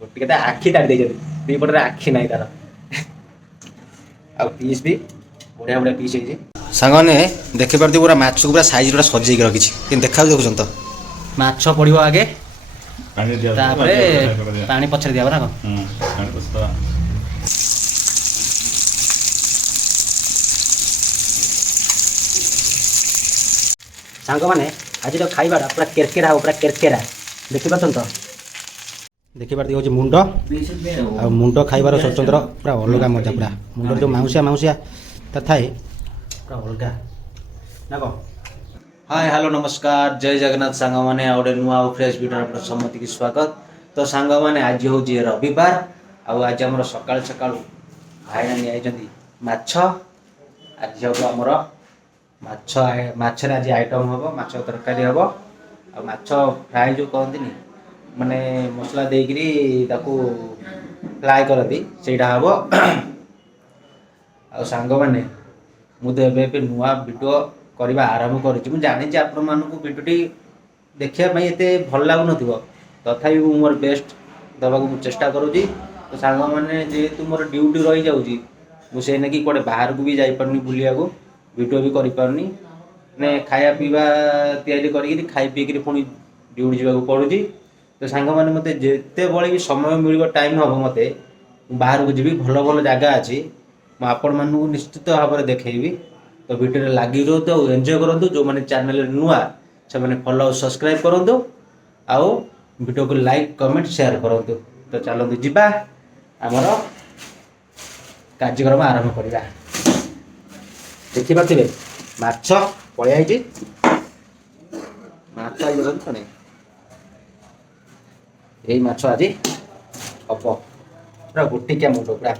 गोटे के आखि ताड़ी दीपटे आखि ना तार पीस भी बढ़िया बढ़िया पीस है सांगने देखिपार पूरा माछ को पूरा साइज पूरा सजेक रखी देखा देखुन तो माछ पड़ो आगे पानी पछरे दिया ना सांग मैंने आज खाइबा पूरा केरकेरा पूरा केरकेरा देखिपार तो देखिपार हूँ मुंड आ मुंड खाइबार स्वतंत्र पूरा अलग मजा पूरा मुंडर जो माउसिया माउसिया थाए पूरा अलग ना कौन। हाय हेलो नमस्कार जय जगन्नाथ सांग मैंने गोटे नुआ फ्रेश वीडियो समस्त की स्वागत। तो सांग मैंने आज हूँ रविवार आज आम सका सका भाई नहीं माछ आज हम आमर माछर आज आइटम हम माछ तरकारी हम आ माछ फ्राए जो कहती माने मसला देकरी फ्राए करती से हम आ सांग मैंने मुझे नुआ वीडियो करवा आरंभ कर जानी आपण मानक वीडियोटी देखापी एत भल लगुन तथापि मोर बेस्ट दबा चेष्टा करुँची। तो सांग मैंने जेहेतु मोर ड्यूटी रही जाऊँगी मुझे नहीं कौटे बाहर को भी जापारनी बुलिया को वीडियो भी करें ने खाया पीवा तैयारी करी खाई पीक पुणी ड्यूटी जावाक पड़ूँ। तो सांग मैंने मत जिते बड़े भी समय मिल टाइम हम मत बाहर को जी भल भल जगह अच्छी आपण मानक निश्चित भाव में देखी। तो वीडियो लगी रो तो एंजॉय करूँ जो मैंने चैनल नुआ से मैंने फॉलो सब्सक्राइब करूँ आओ वीडियो को लाइक कमेंट शेयर करूँ। तो चलते जीवा आमर कार्यक्रम आरंभ करवा। देखिपे माछ पलि माछ आई यही माछ आज हम पूरा गोटिकिया मुंड पूरा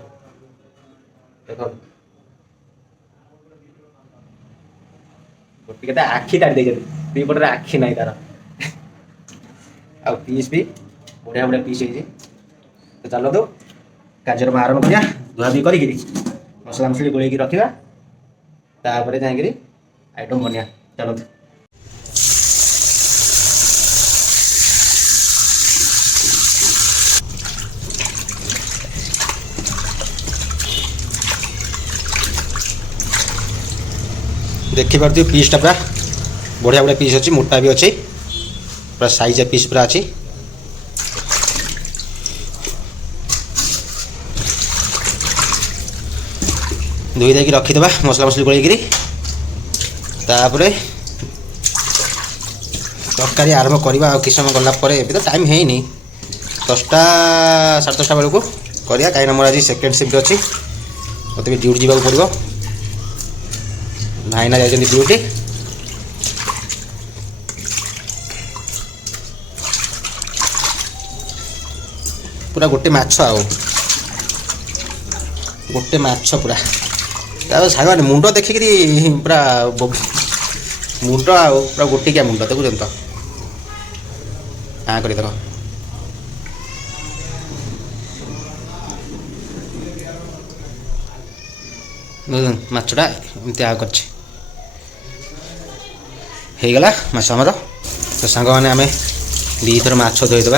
देख गोटे आखि ताड़ी दीपटे आखि ना तार पीस भी बढ़िया बढ़िया पीस है। तो चलो कार्यक्रम आरंभ करिया धुआधुई करी मसला मसली गोल रखा तापर जाकि आइटम बनिया चलते। देखिपार पीसटा पूरा बढ़िया बढ़िया पीस अच्छी मोटा भी अच्छी पूरा साइज पीस पूरा अच्छी धोई देकी रखीदे मसला मसली गोल तापर तरकारी आरंभ करवा कि समय गलापर ए तो टाइम है 10टा 10:30 बेलू करिया कहीं मोर आज सेकेंड शिफ्ट अच्छी मत भी ड्यूटी जावाक पड़ो भाईना जाइए ड्यूटी पूरा गोटे माछ आ गोटे माछ पूरा साग मुंड देखिक पूरा मुंड आ पूरा गोटिकिया मुंड देखुन तो हाँ कर देख माछटा एमती आ कर गला माछ आमर। तो सांग मैंने आम दीथर माछ धोईदे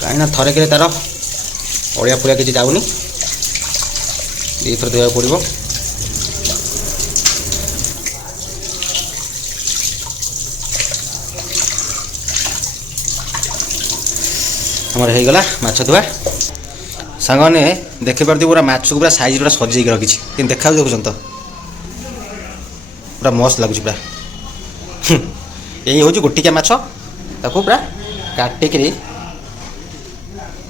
कहीं थरे के तार अड़िया फड़िया किसी जाऊनी दीथर धोया पड़ो। आमर हो गला माछ धुआ सांग मैंने देखिपार पूरा माछ को पूरा साइज पूरा सजेक रखी देखा देखुन तो पूरा मस्त लगुच पूरा यही हूँ गोटिकिया माछ ताको पूरा काटिक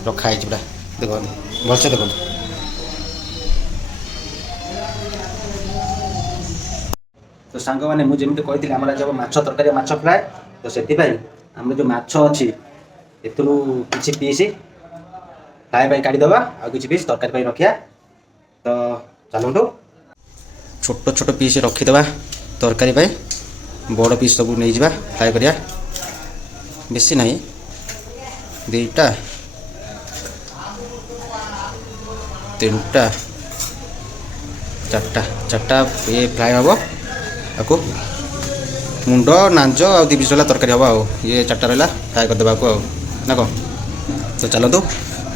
रखाई पूरा देख भलसे देख। तो सांग मैंने मुझे कही आम जब माछ तरकारी माछ फ्राए तो से आम जो माछ अच्छी किसी पीस फ्राए पाई काढ़ीदे आ कि पीस तरकारी रखा। तो चलू छोट छोट पीस रखीदे तरकारी बड़ पीस सब नहीं जावा फ्राए करिया बेसी नहीं 2टा 3टा 4टा ये फ्राए हम आपको मुंड नांज आ 2 पीस तरकारी हम ये 4टा रहा फ्राए करदे। ना कौन तो चलतु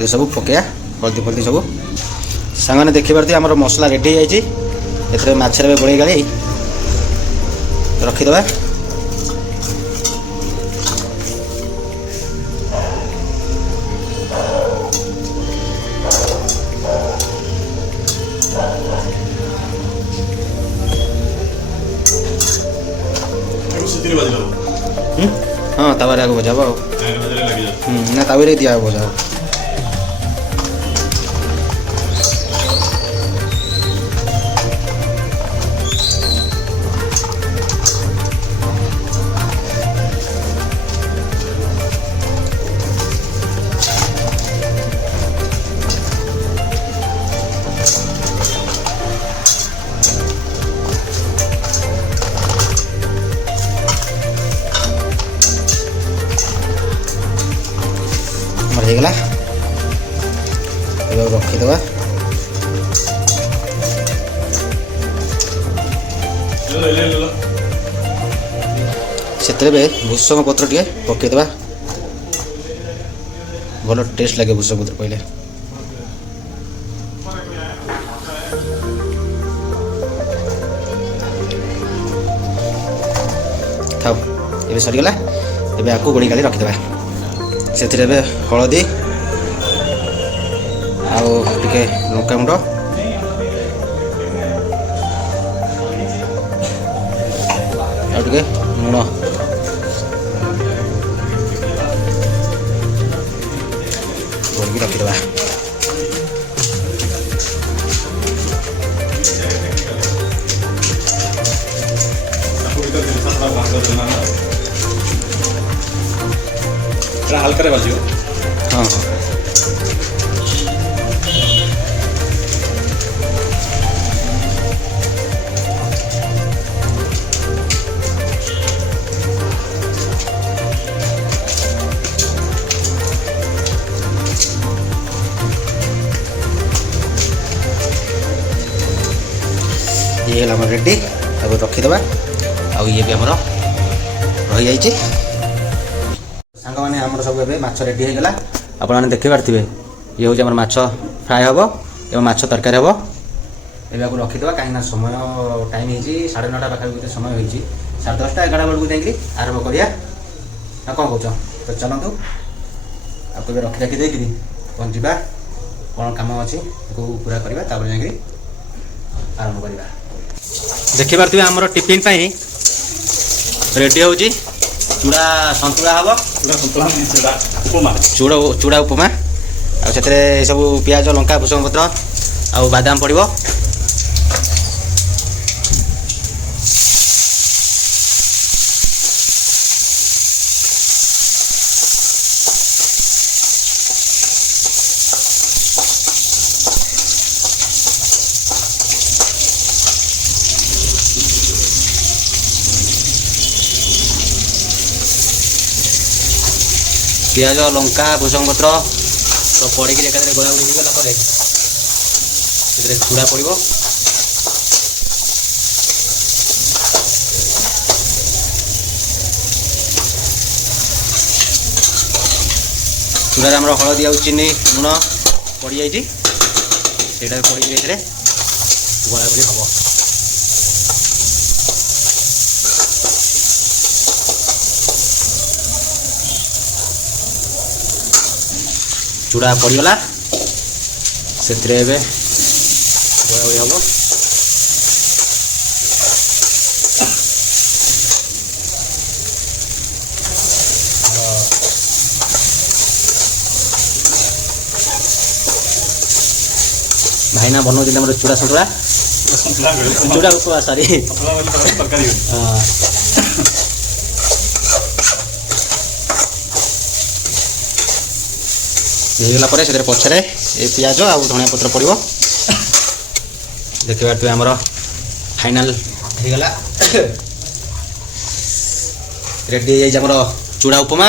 ये सब पकया हल्दी फल्दी सब सांग देखी पार्थ आम मसला रेडी हो जाए मछर गोल गाड़ी रखीदे हाँ तवे आगे बजाब ना तवे दिया बजाओ होगला रखीदे से भूसंग पत्र टे पकईदे भल टेस्ट लगे भूसंग पत्र पहले था ये सरीगला ए आपको गोड़ी गाड़ी रखीदे से हलदी आके लंका गुंड आगे लुण गोल रखीदे हल्का बाजी हाँ ये आम रेडी अब रखीदे ये भी आमर रही जाइए सांग मैंने आम सब ए माछ रेडी होगा आप देखी पारे ये हूँ आम माछ फ्राए हम एवं माछ तरकारी हम ए रखीदे कहीं समय टाइम हो 9:30 पाखापी समय हो 10:30 11 बेलू जाकि आरंभ करिया ना कौन कौच तो चलतु आपको रखी रखी देकि कौन जा कौन कम अच्छी पूरा करवा जाकि आरंभ करवा देखी पारे आमर टिफिन रेडी हो चूड़ा सन्तुला हम चूड़ा उपमा आ सब पियाज लंका भूसंग पत्र आ बादाम पड़ो पियाज लंका भूसंग पत्र तो पड़ी एक गोला गोली होगा चूड़ा पड़ो चूड़ा आम हलदी आ चीनी लुण पड़ जाइए पड़ी गोला गोली हम चूड़ा पड़गला से हम भाईना बनाऊँ चूड़ा सन्तुला चूड़ा उपमा सरी होगला से पछरे पियाज आ धनिया पत्र पड़ो देखिए पारे आमर फाइनाल होगला रेडी आमर चूड़ा उपमा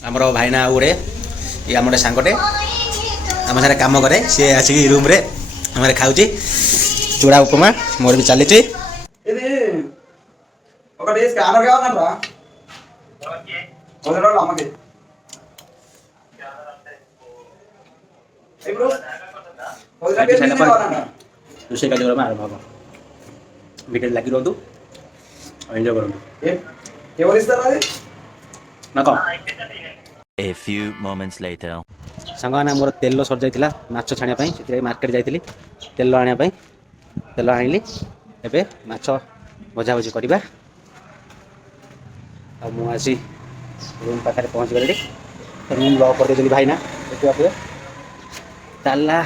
आमर भाईना गोटे ये आम सांगटे आम सारे कम करे सी आसिक रूम रे आम खाऊ चूड़ा उपमा मोर भी चली रोषे कार्यक्रम आरंभ हम भिडियो लगी रुहतु एंजॉय करूँ ना कौन A few moments later. सांगने मोर तेल सर जाइला माछ छाणिया से मार्केट जाइली तेल आने तेल आनिली एबे माछ भजा भजी करवा आसी रूम पाखे पहुँच गली रूम लॉक कर देली भाई ना देखा पे ताला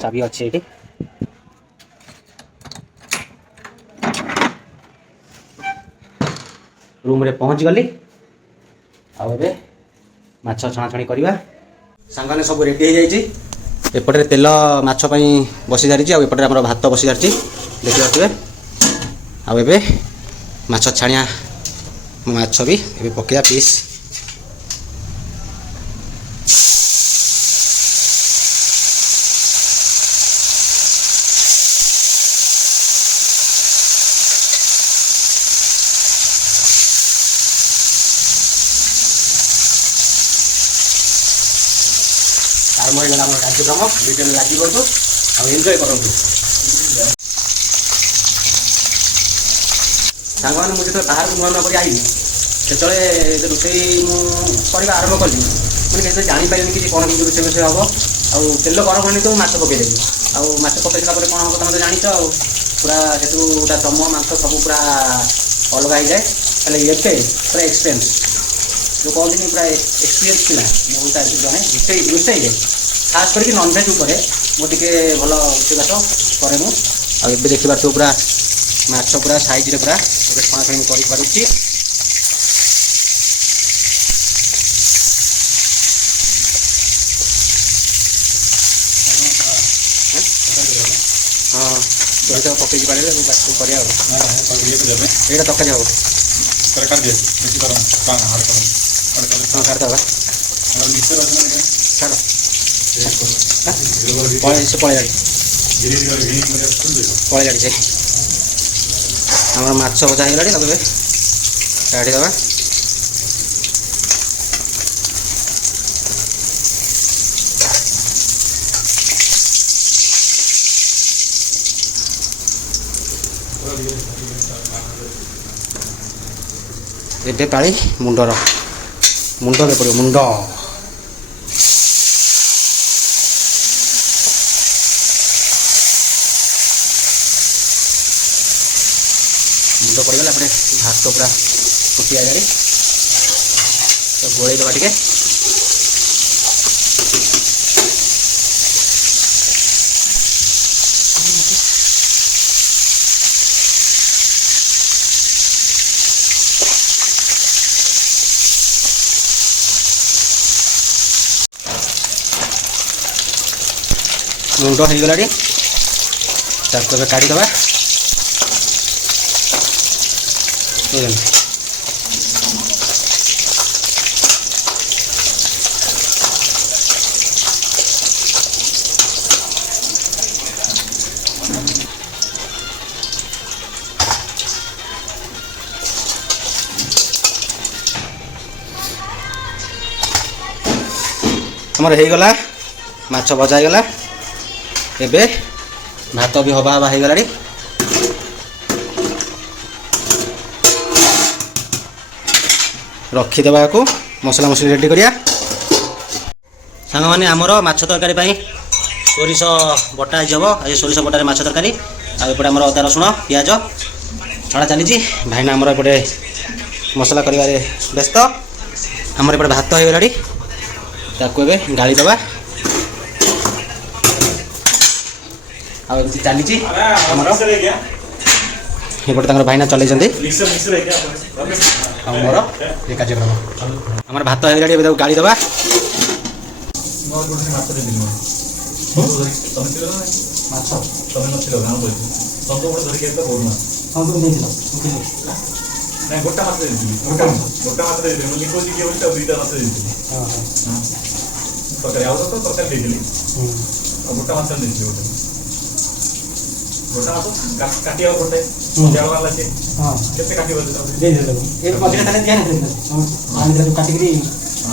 चाबी अच्छी ये रूम रे पहुँच गली आबे माछ छणाछणी करवा सांगने सब रेडी हो जाइए एपटे तेल माछ बसी सारी आउटे आम भात बसी सारी देखिए आबे माछ छाणिया माछ भी ए पकड़ा पीस आरंभ हो गला कार्यक्रम वीडियो लगी करूँ एंजॉय करूँ सांग मैंने मुझे बाहर को नुआ नुआ कर आई से रोषे मुझे आरंभ कली मैंने कैसे जापारे कि कौन कि रोषे रोषे हम आउ तेल गरम होनी तो माछ पकईदेवी आउ माछ पकई सारा कौन हम तुम जाच पूरा से चम मांस सब पूरा अलग हो जाए ये पूरा एक्सपीरियंस जो कहते पूरा एक्सपीरियंस थी बहुत जड़े रोषे खास करके नॉनभेज उपरे मुझे भल रोषेबास करे मुझे देखिए तो पूरा माछ पूरा साइज रे पूरा छणाछणी कर हाँ तो पकई पारे यहाँ तरकारी हम पड़े जाए से आम माछ भजा हो गला काढ़ीदे एबे पाली मुंडर मुंड के पड़ो मुंड मुंड पड़गला भात पूरा फुटी आगे तो गोल दबा टे मुंड हो गला काढ़ीदे आमर हो गला माछ भजा गला एबे भात भी हवा हवा हो गला रखीदेवा को मसला मसली रेडी करिया सांग मैंने आमर माछ तरकारी सोरिष बटा हम आज सोरिष बटार माछ तरकारी आउटे आम अदा रसुण पिज छड़ा चली भाईना आमर एपटे मसला कर व्यस्त आमर एपटे भात हो गला गाड़ी दबा चली एपटे भाईना चल मोर ये कार्यक्रम आम भात हो गला गाड़ी दबा ନାଇଁ ଗୋଟା ମାଛ ଦେଇଥିଲି ଗୋଟା ମାଛ ଦେଇଥିଲି ମୁଁ ଲିଖୁଛି କିଏ ବୋଲି ତାକୁ ଦୁଇଟା ମାଛ ଦେଇଥିଲି ତରକାରୀ ଆଉ ତ ତରକାରୀ ଦେଇଥିଲି ଆଉ ଗୋଟା ମାଛ ଦେଇଥିଲି ଗୋଟା ମାଛ କାଟିବାକୁ ଗୋଟେ ଦେହ ବାଲା ସେ କେତେ କାଟିବ ଦେଇଦେଲେ ଏ ମଝିରେ ତାହେଲେ ଦିଆ ହେଇଥିଲା ଆଣିଥିଲେ ଯୋଉ କାଟିକିରି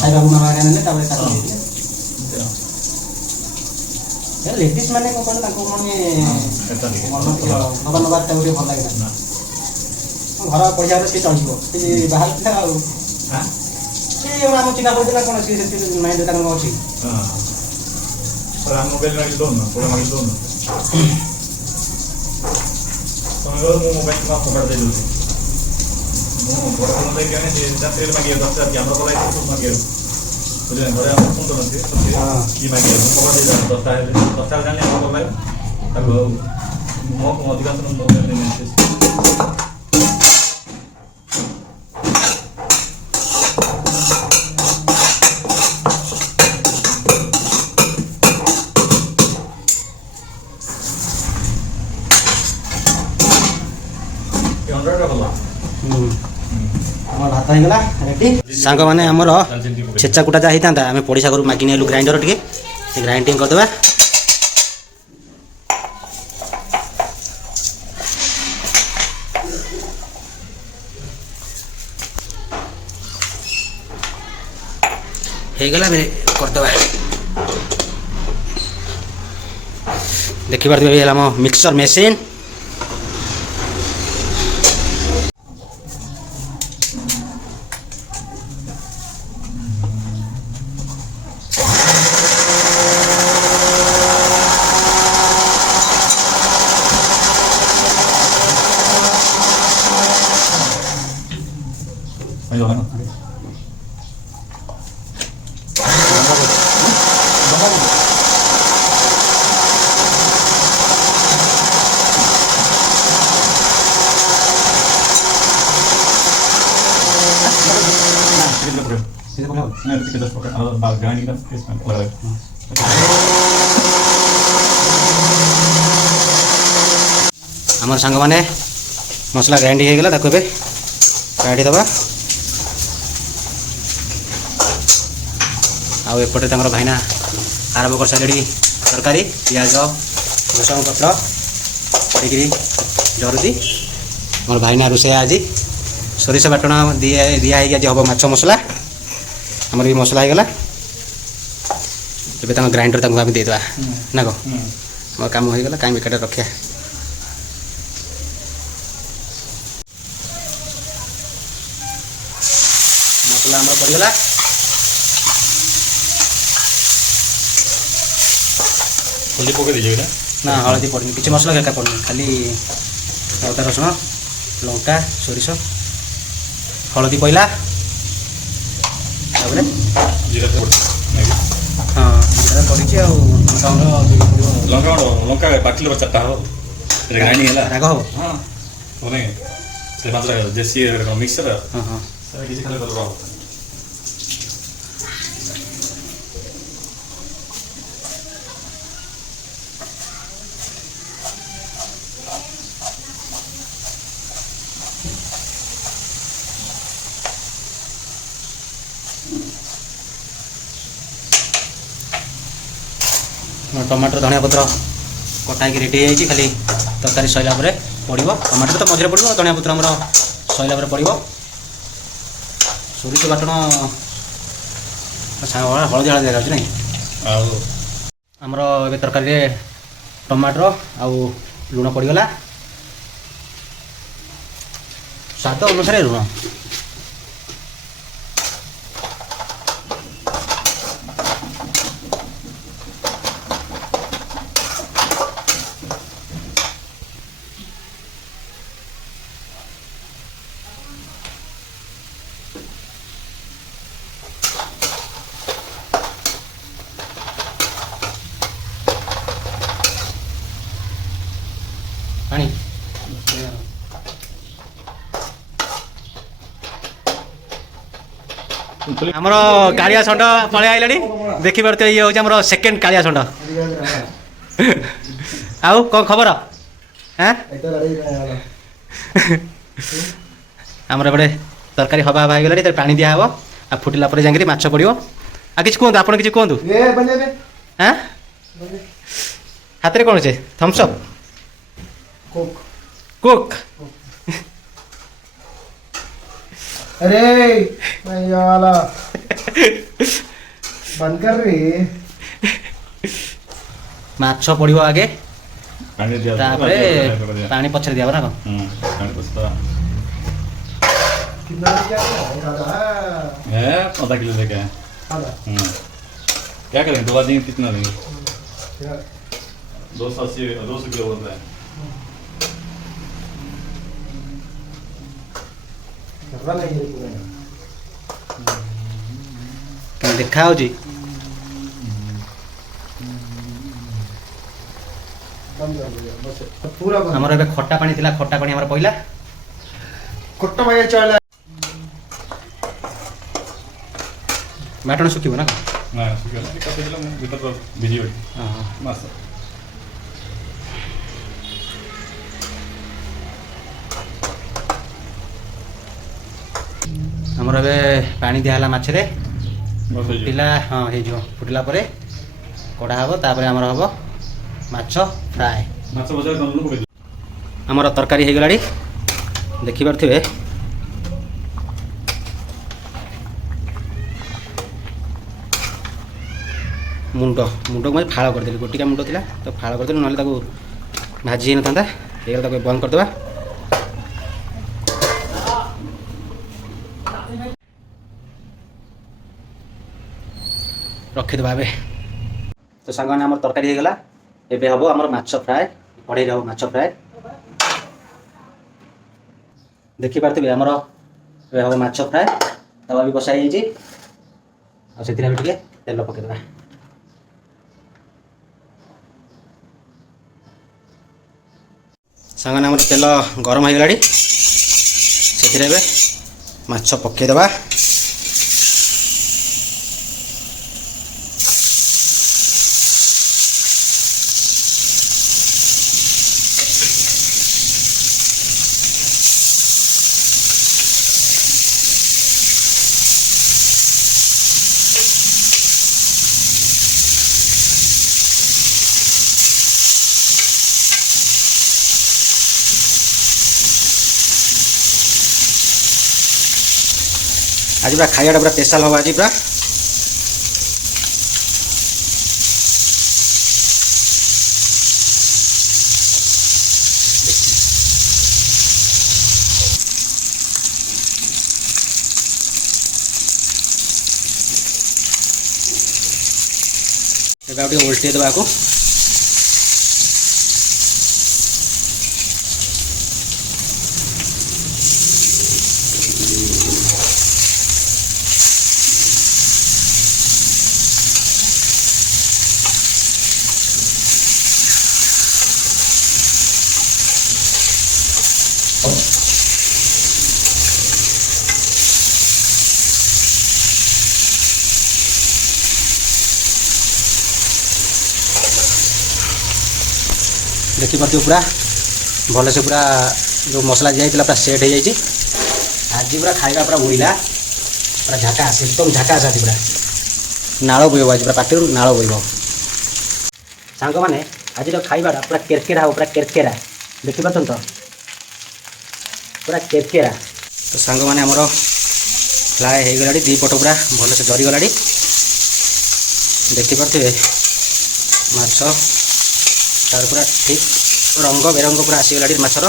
ଖାଇବାକୁ ମାମା ଆଣିଲେ ତାପରେ କାଟି ଦେଇଥିଲେ ଲେଡିସ୍ ମାନେ କଣ କହିଲେ ତାଙ୍କୁ ମାନେ ମନ ଟିକେ ନବା ନବାର ତାକୁ ଟିକେ ଭଲ ଲାଗେ ନା ଘର ପଇସା ଟିକେ ଚଳିଯିବ ସେ ବାହାର ଥିଲା ଆଉ ଆମ ଚିହ୍ନା ପଡ଼ିଥିଲା କ'ଣ ସିଏ ସେମିତି ମାଇଣ୍ଡ ତାଙ୍କର ଅଛି ମୋବାଇଲ ମାଗି ଦଉନ ପୁରା ମାଗି ଦଉନ ତମେ ମୁଁ ମୋବାଇଲ ଫୋପାଡ଼ି ଦେଇ ଦେଉଛି ମୁଁ ବଡ଼ ଫୋନ ଦେଇକି ଆଣି ରାତିରେ ମାଗିବା 10,000 କ୍ୟାମେରା ପଳାଇ ସବୁ ମାଗିବାକୁ ବୁଝିଲେ ଘରେ ଆମର ଫୋନ ତ ନଥିବେ କି ମାଗିବା ମୁଁ ଫୋପାଡ଼ି ଦେଇଦେବି 10,000 ଜାଣିଲେ ଆମ ମୋବାଇଲ ତାକୁ ଆଉ ମୋ ଅଧିକାଂଶ ମୋବାଇଲ ନେଇ ଆସିଛି ଭାତ ହେଇଗଲା ରେଡି ସାଙ୍ଗମାନେ ଆମର ଛେଚା କୁଟା ଯାହା ହେଇଥାନ୍ତା ଆମେ ପଡ଼ିଶା ଘରୁ ମାଗି ନେଲୁ ଗ୍ରାଇଣ୍ଡର ଟିକେ ସେ ଗ୍ରାଇଣ୍ଡିଙ୍ଗ କରିଦେବା ହେଇଗଲା କରିଦେବା ଦେଖିପାରୁଥିବେ ହେଲା ଆମ ମିକ୍ସଚର ମେସିନ୍ आम सांग मैंने मसला ग्राइंडिंग हो गला काढ़ी दबा आपटे भाईना आरंभ कर सारे तरकारी पियाज भूषण पत्र पड़ी जरुरी मोर भाईना रोषे आज सोरिष बाटण दिया आज हम माछ मसला आमर भी मसला होगला ए ग्राइंडर आम देदेबा ना कौ मोर कम होगला कहीं बेकार रखा मसला आमर पड़गला हल्दी पकड़ दीजिए ना हलदी पड़नी किसी मसला क्या पड़नी खाली अदा रसुण लंका सोरिष हलदी पड़ा हाँ जीरा पड़ी लंका लंका बाटिल चार्टा हम ग्राइंडिंग है राग हम हाँ देसी मिक्सर हाँ हाँ किसी खाली कर टमाटर धनिया पत्र कटाई रेडी हो खाली तरकारी सैला पड़ो टमाटर तो मझे पड़ो धनिया पत्र आमर सैला पड़ो सोरिष बाटण हलदी हलदी देखा नहीं आमर ए तरकारी टमाटर आउ लुण पड़गला स्वाद अनुसार लुण पानी आमर कालिया षंड पलि आइलानी देखी पारे ये हूँ आम सेकेंड कालिया षंड आउ कौन खबर हाँ ଆମର ଏପଟେ ତରକାରୀ ହବା ହବା ହେଇଗଲାଣି ତାପରେ ପାଣି ଦିଆହେବ ଆଉ ଫୁଟିଲା ପରେ ଯାଇକିରି ମାଛ ପଡ଼ିବ। ଆଉ କିଛି କୁହନ୍ତୁ, ଆପଣ କିଛି କୁହନ୍ତୁ। ହାଁ ହାତରେ କ'ଣ ଅଛି? ଥମ୍ସଅପ୍, କୋକ୍। अरे ये वाला बंद कर रही ମାଛ ପଡ଼ିବ ଆଗେ, ପାଣି ଦିଆ ତାପରେ ପାଣି ପଛରେ ଦିଆହବ ନା କ'ଣ? ପାଣି ପଶିବା। कितना क्या है है आधा किलो लेके आए। आधा क्या करेंगे, दो देंगे कितना देंगे? क्या 200 किलो होता है। झगड़ा नहीं है पूरा କେମିତି ଦେଖାହେଉଛି? बंद कर दिया बस पूरा बंद ଆମର ଏବେ ଖଟା ପାଣି ଥିଲା, ଖଟା ପାଣି ଆମର ପଇଲା। कुट्टा माया चावल ବାଟଣ ଶୁଖିବ ନା କ'ଣ? ନା ଶୁଖିଗଲା କାଟି ଦେଲେ ମୁଁ ଭିତରେ ଭିଜିବ ମାଛ। ଆମର ଏବେ ପାଣି ଦିଆହେଲା ମାଛରେ, ବସ ହେଇଯିବ। ଫୁଟିଲା, ହଁ ହେଇଯିବ। ଫୁଟିଲା ପରେ କଢ଼ା ହେବ, ତାପରେ ଆମର ହେବ ମାଛ ଫ୍ରାଏ। ମାଛ ଭଜା ତମକୁ ପକେଇ ଆମର ତରକାରୀ ହେଇଗଲାଣି, ଦେଖିପାରୁଥିବେ। ମୁଣ୍ଡକୁ ମୁଁ ଫାଳ କରିଦେଲି, ଗୋଟିକା ମୁଣ୍ଡ ଥିଲା ତ ଫାଳ କରିଦେଲି, ନହେଲେ ତାକୁ ଭାଜି ହେଇନଥାନ୍ତା। ହେଇଗଲା, ତାକୁ ବନ୍ଦ କରିଦେବା। ରଖିଦେବା ଏବେ। ତ ସାଙ୍ଗମାନେ ଆମର ତରକାରୀ ହେଇଗଲା, ଏବେ ହେବ ଆମର ମାଛ ଫ୍ରାଏ। କଢ଼େଇରେ ହେବ ମାଛ ଫ୍ରାଏ, ଦେଖିପାରୁଥିବେ। ଆମର ଏବେ ହେବ ମାଛ ଫ୍ରାଏ, ତାୱା ବି ବସା ହେଇଯାଇଛି। ଆଉ ସେଥିରେ ଆମେ ଟିକେ ତେଲ ପକେଇଦେବା। ସାଙ୍ଗମାନେ ଆମର ତେଲ ଗରମ ହେଇଗଲାଣି, ସେଥିରେ ଏବେ ମାଛ ପକେଇଦେବା। आज पूरा खाइटा पूरा स्पेशल हम आज पूरा उल्टे देवा को देखिपे पूरा भल से पूरा जो मसला दिया पूरा सेट हो जाए। आज पूरा खाଇବା पूरा उड़िला पूरा झाकास एकदम झाकास आज पूरा नाड़ बोब आज पूरा पार्टी नाड़ बोब सांग मैंने आज खाइबा पूरा केरकेरा हो पूरा केरकेरा देखिपे तो पूरा केरकेरा। तो सांग मैंने आमर फ्राए हो गला दी पट पूरा भल से जरीगला देखिपे माछ तार पूरा ठीक रंग बेरंग पूरा आसीगला माछर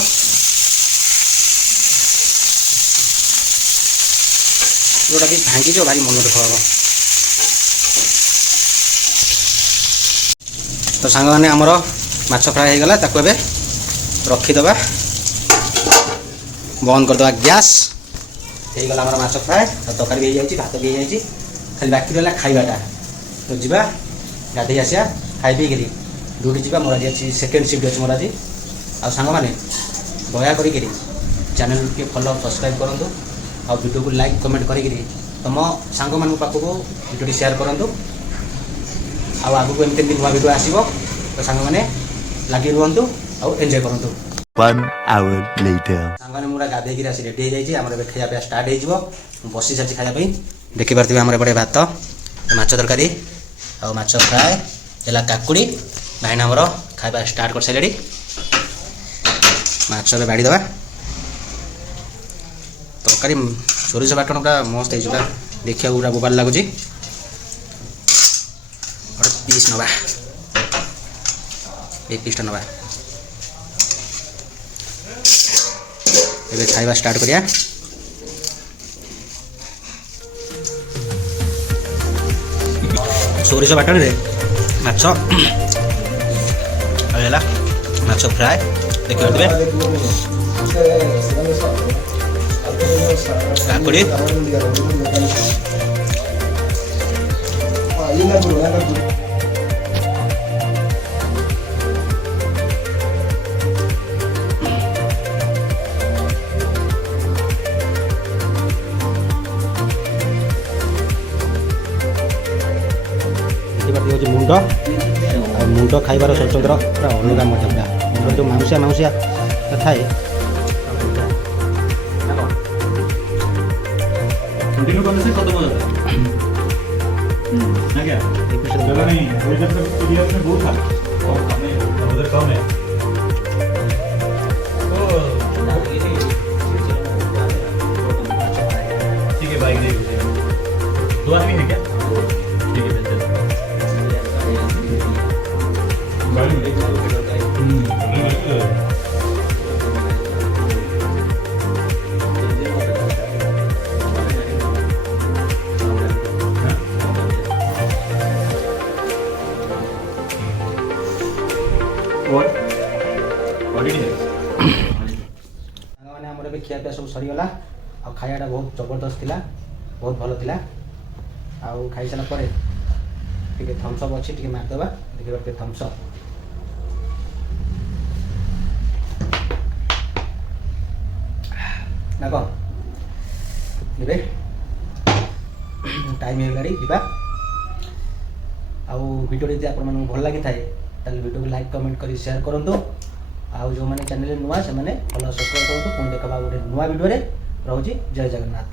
जोटा कि भांगी जो भारी मन दुख हम। तो सांग मैंने आमर माछ फ्राए हो गला ताको एबे रखीदबा बंद करदे गैस हो गला आमर माछ फ्राए तरकारी भी हो भात भी हो खाली बाकी रहा खाइबाटा। तो जीवा गाधे आसिया खाई पी करी ड्यूटी जावा मोर आज सेकेंड शिफ्ट अच्छे मोर आज आ सांग मैंने दया करी चैनल के फॉलो सब्सक्राइब करूँ आ वीडियो को लाइक कमेंट करी तुम सांग मान पाखक वीडियो शेयर करूँ आगू एमती नुआ वीडियो आसो। तो सांग मैंने लगी रुहतु आ एंजॉय करूँ। 1 hour later. ସାଙ୍ଗମାନେ ମୁଁ ଗାଧେଇକି ଆସି ରେଡ଼ି ହେଇଯାଇଛି। ଆମର ଏବେ ଖାଇବା ପିଇବା ଷ୍ଟାର୍ଟ ହେଇଯିବ। ମୁଁ ବସି ସାରିଛି ଖାଇବା ପାଇଁ। ଦେଖିପାରୁଥିବେ ଆମର ଏପଟେ ଭାତ, ମାଛ ତରକାରୀ ଆଉ ମାଛ ଫ୍ରାଏ, ହେଲା କାକୁଡ଼ି। ଭାଇନା ଆମର ଖାଇବା ଷ୍ଟାର୍ଟ କରିସାରିଲେଣି। ମାଛ ଏବେ ବାଡ଼ି ଦେବା। ତରକାରୀ ସୋରିଷ ବାଟଣ ପୁରା ମସ୍ତ ହେଇଯିବ, ଦେଖିବାକୁ ପୁରା ବୋବାଲ ଲାଗୁଛି। ଗୋଟେ ପିସ୍ ନେବା, ଏ ପିସ୍ଟା ନେବା। ଏବେ ଖାଇବା ଷ୍ଟାର୍ଟ କରିବା। ସୋରିଷ ବାଟଣରେ ମାଛ ହେଲା ମାଛ ଫ୍ରାଏ ଦେଖିପାରୁଥିବେ, କାକୁଡ଼ି ହେଉଛି ମୁଣ୍ଡ। ଆଉ ମୁଣ୍ଡ ଖାଇବାର ସ୍ୱତନ୍ତ୍ର ପୁରା ଅଲଗା ମଜା। ପୁରା ମୁଣ୍ଡ ଯେଉଁ ମାଉଁସିଆ ଥାଏ। कंटिन्यू करने से खत्म हो जाता है क्या? चलो नहीं, वही जब तक पीडीएफ में वो था और अपने उधर कम है तो ठीक है। बाइक देख लीजिए, 2 आदमी है क्या? ठीक है चलो। गाड़ी में ସାଙ୍ଗମାନେ ଆମର ଏବେ ଖିଆ ପିଆ ସବୁ ସରିଗଲା। ଆଉ ଖାଇବାଟା ବହୁତ ଜବରଦସ୍ତ ଥିଲା, ବହୁତ ଭଲ ଥିଲା। ଆଉ ଖାଇସାରିଲା ପରେ ଟିକେ ଥମ୍ସଅପ୍ ଅଛି, ଟିକେ ମାରିଦେବା। ଦେଖିବା ଟିକେ ଥମ୍ସଅପ୍। ନା କ'ଣ ଏବେ ଟାଇମ୍ ହେଇଗଲାଣି ଯିବା। ଆଉ ଭିଡ଼ିଓଟି ଯଦି ଆପଣମାନଙ୍କୁ ଭଲ ଲାଗିଥାଏ ତାହେଲେ ଭିଡ଼ିଓକୁ ଲାଇକ୍ କମେଣ୍ଟ କରି ସେୟାର କରନ୍ତୁ। ଆଉ ଯେଉଁମାନେ ଚ୍ୟାନେଲରେ ନୂଆ ସେମାନେ ଫଲୋ ସବସ୍କ୍ରାଇବ୍ କରନ୍ତୁ। ପୁଣି ଦେଖବା ଗୋଟେ ନୂଆ ଭିଡ଼ିଓରେ। ରହୁଛି, ଜୟ ଜଗନ୍ନାଥ।